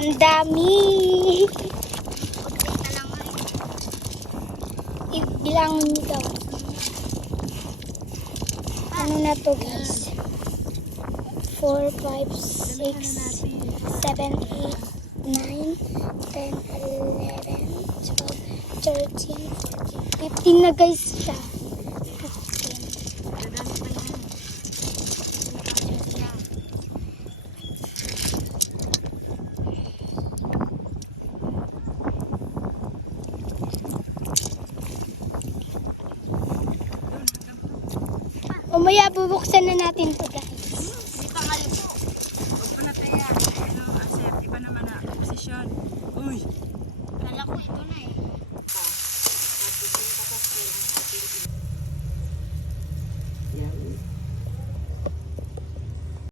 Ang dami. Ibilangin niyo daw. Ano na to guys? 4, 5, 6, 7, 8, 9, 10, 11, 12, 13, 14, 15 na guys siya. 15. Umaya, bubuksan na natin to.